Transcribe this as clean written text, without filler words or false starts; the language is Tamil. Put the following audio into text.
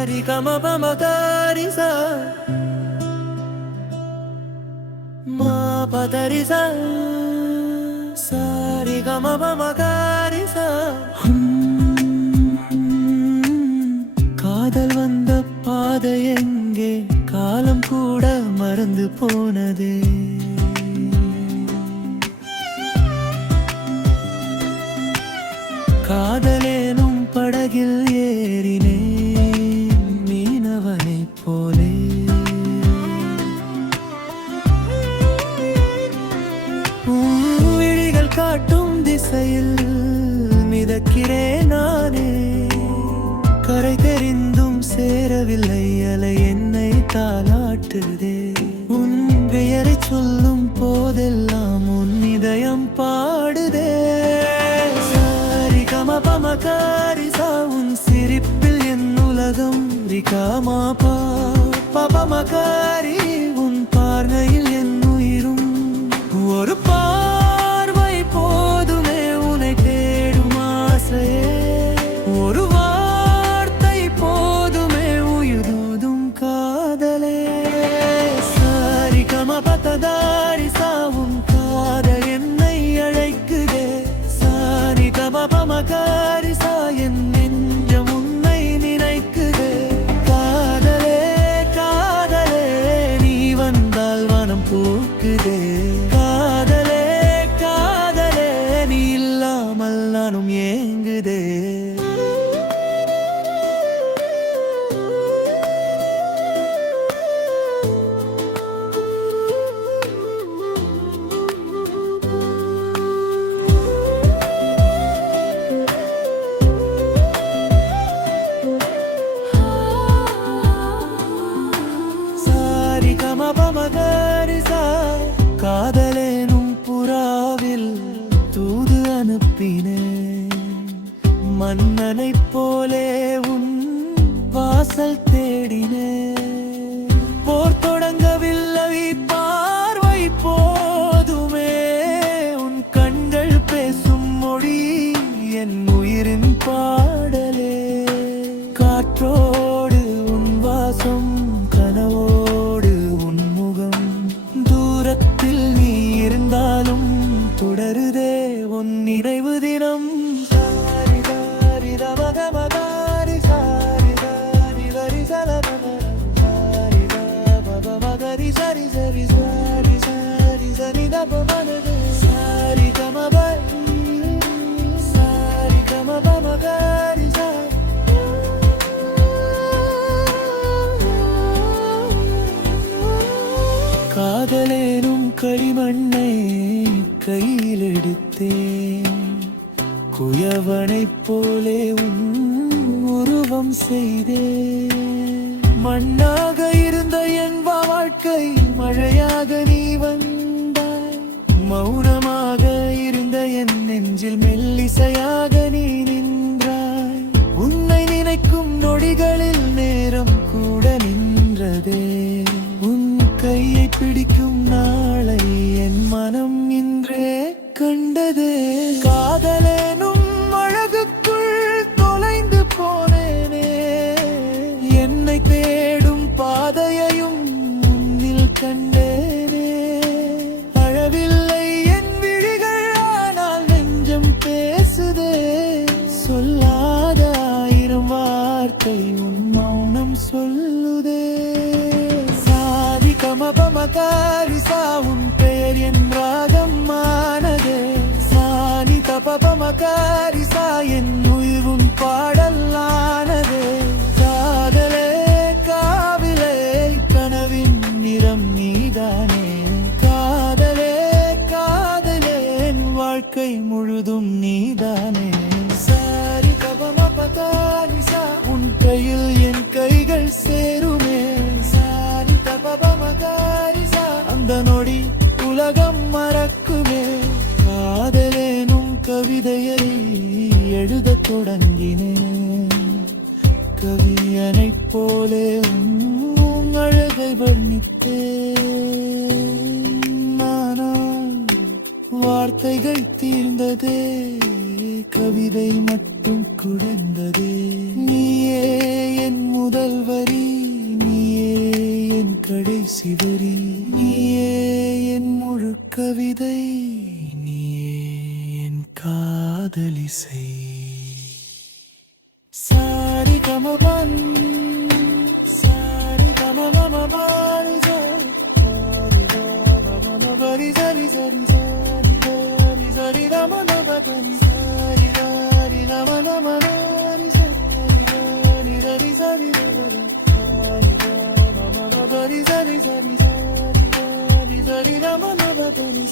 Sari gama pama gari sa ma pa dari sa Sari gama pama gari sa காதல் வந்த பாதை எங்கே காலம் கூட மறந்து போனதே காதலேனும் படகில் ஏறினேன் மீனவனைப் போலே விழிகள் காட்டும் திசையில் மிதக்கிறேன் நானே கரை தெரிந்தும் சேரவில்லை அலை என்னை தாளாட்டுதே உன் பெயரை சொல்லும் போதெல்லாம் உன் இதயம் பாடுதே சாரி கம பமகாரி சா உன் சிரிப்பில் என் உலகம் ரிகாமா பா பமகாரி உன் பார்வையில் என் உயிரும் ஒரு பார்வை போதுமே உன்னை தேடும் ஆசையே ஒரு பத்ததாரி சாவும் காதல் என்னை அழைக்குதே சாரி கமபமகாரி சா என் நெஞ்சம் உன்னை நினைக்குதே காதலே காதலே நீ வந்தால் வனம் பூக்குதே காதலே காதலே நீ இல்லாமல் நானும் ஏங்குதே காதலேனும் புறாவில் தூது அனுப்பினேன் மன்னனைப் போலே உன் வாசல் தேடினேன் போர் தொடங்கவில்லை பார்வை போதுமே உன் கண்கள் பேசும் மொழி என் உயிரின் பாடலே காற்றோடு உன் வாசம் கனவோடு உன் முகம் தூரத்தில் நீ இருந்தாலும் தொடருதே உன் நினைவு தினம் சாரி தாரி ரமகமகாரி சாரி தாரி வரி சலபமரி மகரி சரி சரி சாரி சாரி சரி தபமனது சாரி கமபரி சாரி கமபமகாரி காதலேனும் களிமண்ணை கையில் எடுத்தேன் குயவனைப் போலே உன் உருவம் செய்தேன் மண்ணாக இருந்த என் வாழ்க்கை மழையாக நீ வந்தாய் மௌனமாக இருந்த என் நெஞ்சில் மெல்லிசையாக நீ நின்றாய் உன்னை நினைக்கும் நொடிகளில் நேரம் கூட நின்றதே கையை பிடிக்கும் நாளை என் மனம் இன்றே கண்டதே காதலேனும் அழகுக்குள் தொலைந்து போனேனே என்னை தேடும் பாதையையும் முன்னில் கண்டேனே அழவில்லை என் விழிகள் ஆனால் நெஞ்சம் பேசுதே சொல்லாத ஆயிரம் வார்த்தை உன் மௌனம் சொல்லுதே கமபமகாரி சா உன் பெயர் என் ராகம் மானதே சானி தபபமகாரி சா என் உயிர் உன் பாடலானதே காதலே காவிலே கனவின் நிறம் நீதானே காதலே காதலே என் வாழ்க்கை முழுதும் நீதானே சாரி கபமபகாரி சா உன் கையில் என் கைகள் சேருமே அந்த நொடி உலகம் மறக்குமே காதலேனும் கவிதையை எழுதத் தொடங்கினேன் கவியனைப் போலே உன் அழகை வர்ணித்தேன் ஆனால் வார்த்தைகள் தீர்ந்ததே கவிதை மட்டும் மட்டும் குழந்ததே. நீயே என் முதல் வரி, நீயே என் கடைசி வரி, நீயே என் முழு கவிதை, நீயே என் காதலிசை. சாரி கமபன் சாரி கமபமபரி சாரி கமபமபரி சரி சரி சாரி சாரி சரி ரமணபரி சாரி சாரி ரமணமனரி சரி சாரி சரி சரி ரமண சாரி கமபமபரி சரி சரி சாரி சாரி சரி ரமணபரி.